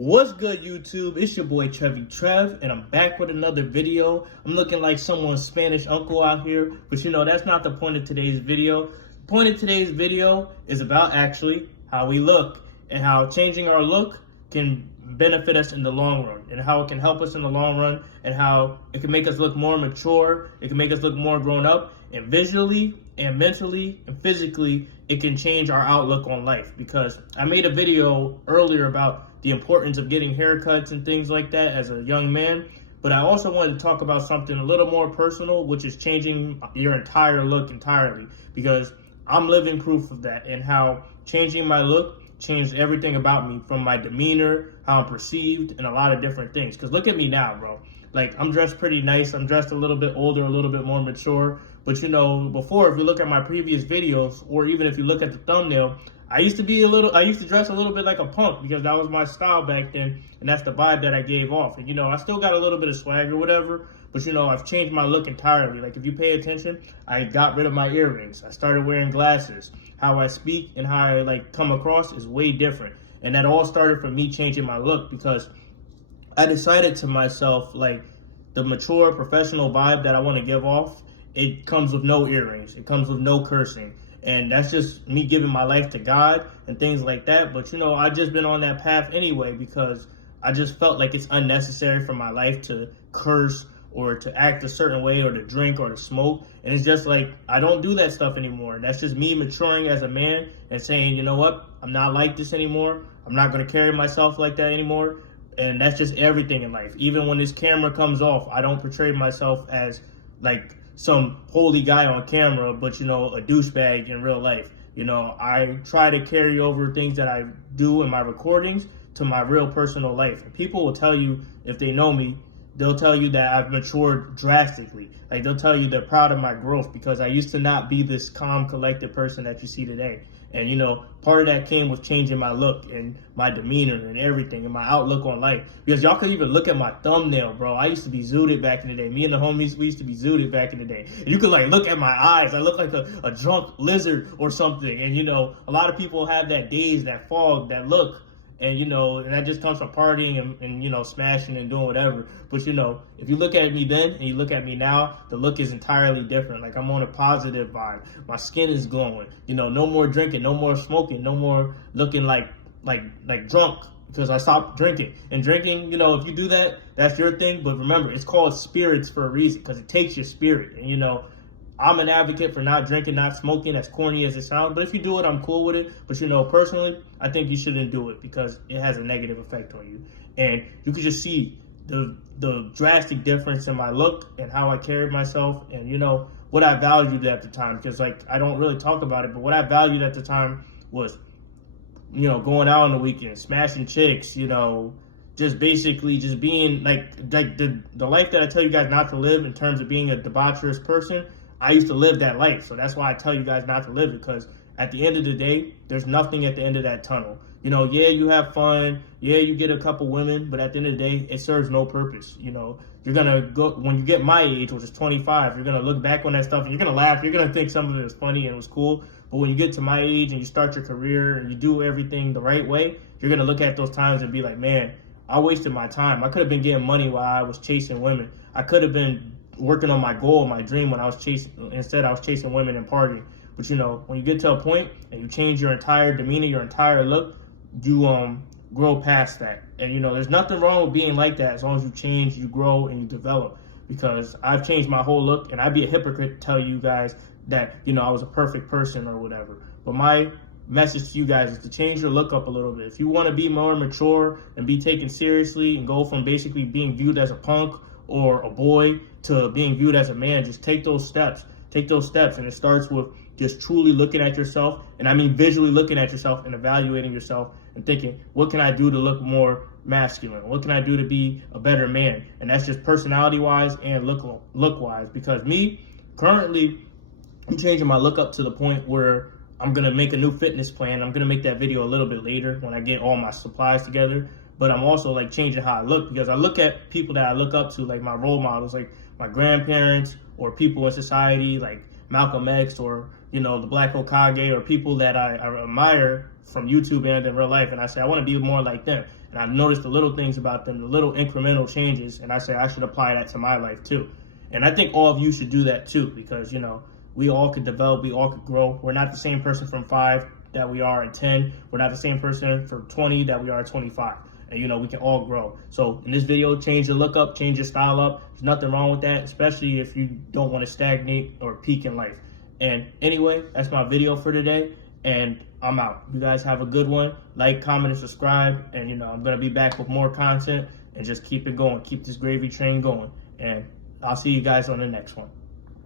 What's good, YouTube? It's your boy Trev, and I'm back with another video. I'm looking like someone's Spanish uncle out here, but that's not the point of today's video. The point of today's video is about actually how we look and how changing our look can benefit us in the long run, and how it can help us in the long run, and how it can make us look more mature, it can make us look more grown up, and visually and mentally and physically it can change our outlook on life. Because I made a video earlier about the importance of getting haircuts and things like that as a young man, but I also wanted to talk about something a little more personal, which is changing your entire look entirely, because I'm living proof of that, and how changing my look changed everything about me, from my demeanor, how I'm perceived, and a lot of different things. Because look at me now, bro. Like, I'm dressed pretty nice. I'm dressed a little bit older, a little bit more mature. But before, if you look at my previous videos, or even if you look at the thumbnail, I used to dress a little bit like a punk, because that was my style back then, and that's the vibe that I gave off. And I still got a little bit of swag or whatever, but I've changed my look entirely. Like, if you pay attention, I got rid of my earrings. I started wearing glasses. How I speak and how I come across is way different. And that all started from me changing my look, because I decided to myself, like, the mature professional vibe that I want to give off, it comes with no earrings. It comes with no cursing. And that's just me giving my life to God and things like that. But, I've just been on that path anyway, because I just felt like it's unnecessary for my life to curse or to act a certain way or to drink or to smoke. And it's just like, I don't do that stuff anymore. That's just me maturing as a man and saying, you know what, I'm not like this anymore. I'm not going to carry myself like that anymore. And that's just everything in life. Even when this camera comes off, I don't portray myself as like some holy guy on camera, but a douchebag in real life. I try to carry over things that I do in my recordings to my real personal life. And people will tell you, if they know me, they'll tell you that I've matured drastically. Like, they'll tell you they're proud of my growth, because I used to not be this calm, collected person that you see today. And, part of that came with changing my look and my demeanor and everything and my outlook on life. Because y'all could even look at my thumbnail, bro. I used to be zooted back in the day. Me and the homies, we used to be zooted back in the day. And you could, look at my eyes. I look like a drunk lizard or something. And, a lot of people have that daze, that fog, that look. And, and that just comes from partying and smashing and doing whatever. But, if you look at me then and you look at me now, the look is entirely different. Like, I'm on a positive vibe. My skin is glowing. No more drinking, no more smoking, no more looking like drunk, because I stopped drinking. And drinking, if you do that, that's your thing. But remember, it's called spirits for a reason, because it takes your spirit. And, I'm an advocate for not drinking, not smoking, as corny as it sounds. But if you do it, I'm cool with it. But, personally, I think you shouldn't do it, because it has a negative effect on you. And you can just see the drastic difference in my look and how I carried myself, and, what I valued at the time. Because, I don't really talk about it, but what I valued at the time was, going out on the weekend, smashing chicks, just basically just being the life that I tell you guys not to live in terms of being a debaucherous person. I used to live that life, so that's why I tell you guys not to live it, because at the end of the day, there's nothing at the end of that tunnel. Yeah, you have fun, yeah, you get a couple women, but at the end of the day, it serves no purpose. You're gonna go, when you get my age, which is 25, you're gonna look back on that stuff and you're gonna laugh, you're gonna think some of it was funny and it was cool, but when you get to my age and you start your career and you do everything the right way, you're gonna look at those times and be like, man, I wasted my time. I could have been getting money while I was chasing women. I could have been working on my goal, my dream, when I was chasing women and partying. But when you get to a point and you change your entire demeanor, your entire look, you grow past that. And there's nothing wrong with being like that, as long as you change, you grow, and you develop. Because I've changed my whole look, and I'd be a hypocrite to tell you guys that I was a perfect person or whatever. But my message to you guys is to change your look up a little bit. If you want to be more mature and be taken seriously and go from basically being viewed as a punk or a boy to being viewed as a man, just take those steps. Take those steps, and it starts with just truly looking at yourself, and I mean visually looking at yourself and evaluating yourself and thinking, what can I do to look more masculine? What can I do to be a better man? And that's just personality-wise and look-wise. Because me, currently, I'm changing my look up to the point where I'm going to make a new fitness plan. I'm going to make that video a little bit later when I get all my supplies together. But I'm also changing how I look, because I look at people that I look up to, like my role models, like my grandparents or people in society like Malcolm X or, the Black Hokage, or people that I admire from YouTube and in real life. And I say, I want to be more like them. and I've noticed the little things about them, the little incremental changes, and I say I should apply that to my life too. And I think all of you should do that too, because, you know, we all could develop, we all could grow. We're not the same person from 5 that we are at 10. We're not the same person from 20 that we are at 25. And, you know, we can all grow. So in this video, change your look up, change your style up. There's nothing wrong with that, especially if you don't want to stagnate or peak in life. And anyway, that's my video for today, and I'm out. You guys have a good one. Like, comment, and subscribe. And, you know, I'm going to be back with more content, and just keep it going. Keep this gravy train going. And I'll see you guys on the next one.